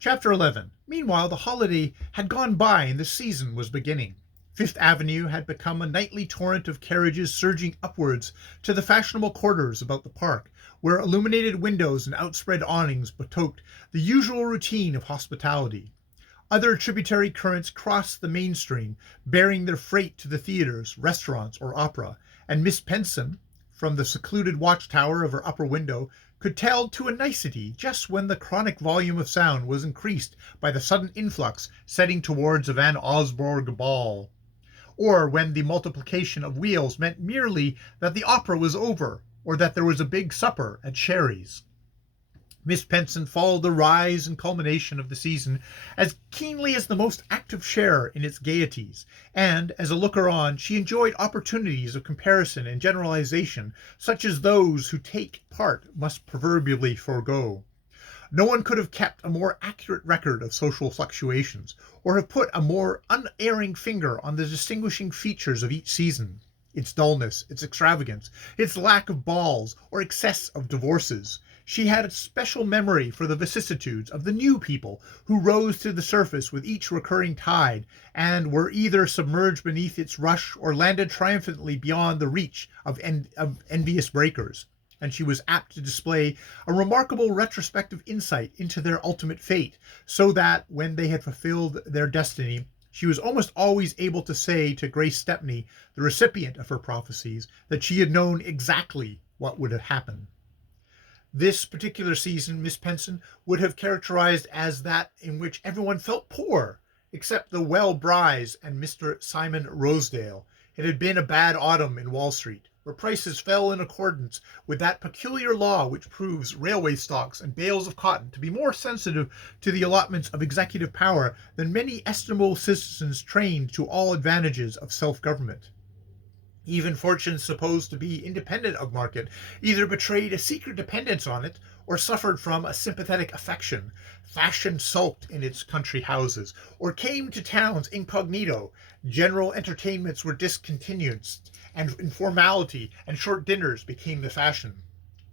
Chapter 11. Meanwhile, the holiday had gone by and the season was beginning. Fifth Avenue had become a nightly torrent of carriages surging upwards to the fashionable quarters about the park, where illuminated windows and outspread awnings betoked the usual routine of hospitality. Other tributary currents crossed the main stream, bearing their freight to the theatres, restaurants, or opera, and Miss Penson, from the secluded watchtower of her upper window, could tell to a nicety just when the chronic volume of sound was increased by the sudden influx setting towards a Van Osborg ball, or when the multiplication of wheels meant merely that the opera was over, or that there was a big supper at Sherry's. Miss Penson followed the rise and culmination of the season as keenly as the most active sharer in its gaieties, and, as a looker-on, she enjoyed opportunities of comparison and generalization such as those who take part must proverbially forego. No one could have kept a more accurate record of social fluctuations, or have put a more unerring finger on the distinguishing features of each season: its dullness, its extravagance, its lack of balls, or excess of divorces. She had a special memory for the vicissitudes of the new people who rose to the surface with each recurring tide, and were either submerged beneath its rush or landed triumphantly beyond the reach of envious breakers, and she was apt to display a remarkable retrospective insight into their ultimate fate, so that, when they had fulfilled their destiny, she was almost always able to say to Grace Stepney, the recipient of her prophecies, that she had known exactly what would have happened. This particular season Miss Penson would have characterized as that in which everyone felt poor, except the Well-Bryes and Mr. Simon Rosedale. It had been a bad autumn in Wall Street, where prices fell in accordance with that peculiar law which proves railway stocks and bales of cotton to be more sensitive to the allotments of executive power than many estimable citizens trained to all advantages of self-government. Even fortunes supposed to be independent of market either betrayed a secret dependence on it or suffered from a sympathetic affection. Fashion sulked in its country houses, or came to towns incognito. General entertainments were discontinued, and informality and short dinners became the fashion.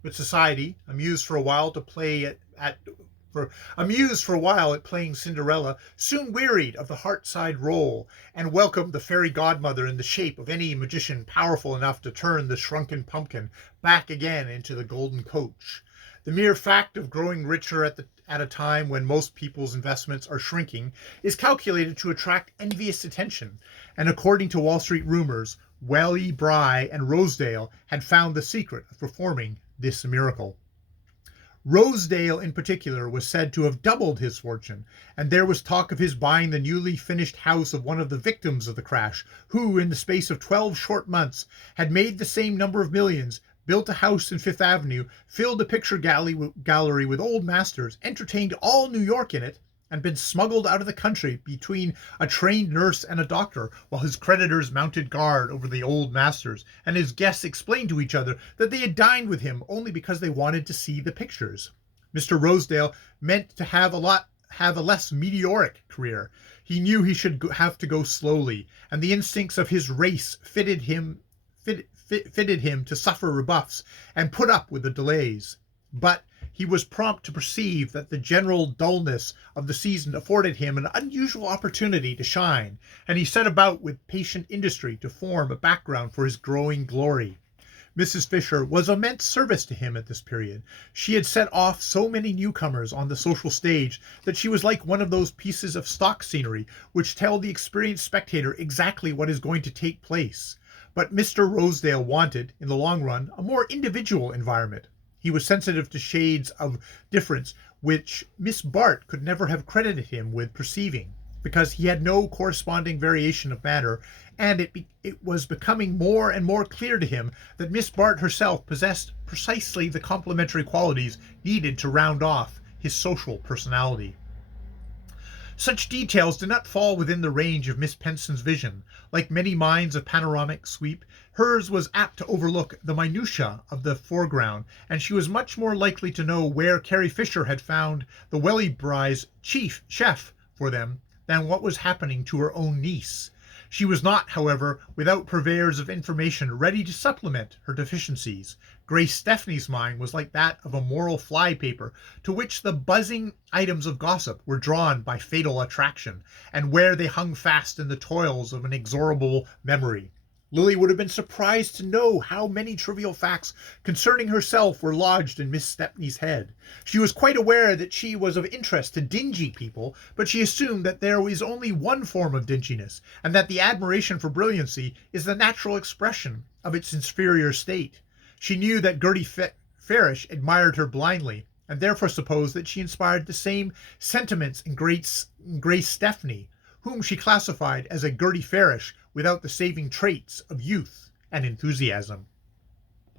But society, amused for a while at playing Cinderella, soon wearied of the heart-side role, and welcomed the fairy godmother in the shape of any magician powerful enough to turn the shrunken pumpkin back again into the golden coach. The mere fact of growing richer at a time when most people's investments are shrinking is calculated to attract envious attention, and according to Wall Street rumors, Well-Bry and Rosedale had found the secret of performing this miracle. Rosedale in particular was said to have doubled his fortune, and there was talk of his buying the newly finished house of one of the victims of the crash, who, in the space of 12 short months, had made the same number of millions, built a house in Fifth Avenue, filled a picture gallery with old masters, entertained all New York in it, and been smuggled out of the country between a trained nurse and a doctor, while his creditors mounted guard over the old masters, and his guests explained to each other that they had dined with him only because they wanted to see the pictures. Mr. Rosedale meant to have a less meteoric career. He knew he should have to go slowly, and the instincts of his race fitted him to suffer rebuffs and put up with the delays. But he was prompt to perceive that the general dullness of the season afforded him an unusual opportunity to shine, and he set about with patient industry to form a background for his growing glory. Mrs. Fisher was of immense service to him at this period. She had set off so many newcomers on the social stage that she was like one of those pieces of stock scenery which tell the experienced spectator exactly what is going to take place. But Mr. Rosedale wanted, in the long run, a more individual environment. He was sensitive to shades of difference which Miss Bart could never have credited him with perceiving, because he had no corresponding variation of manner, and it was becoming more and more clear to him that Miss Bart herself possessed precisely the complementary qualities needed to round off his social personality. Such details did not fall within the range of Miss Penson's vision. Like many minds of panoramic sweep, hers was apt to overlook the minutiae of the foreground, and she was much more likely to know where Carrie Fisher had found the Welly-Bryes chief chef for them than what was happening to her own niece. She was not, however, without purveyors of information ready to supplement her deficiencies. Grace Stephanie's mind was like that of a moral flypaper to which the buzzing items of gossip were drawn by fatal attraction, and where they hung fast in the toils of an inexorable memory. Lily would have been surprised to know how many trivial facts concerning herself were lodged in Miss Stepney's head. She was quite aware that she was of interest to dingy people, but she assumed that there is only one form of dinginess, and that the admiration for brilliancy is the natural expression of its inferior state. She knew that Gertie Farish admired her blindly, and therefore supposed that she inspired the same sentiments in Grace Stepney, whom she classified as a Gertie Farish without the saving traits of youth and enthusiasm.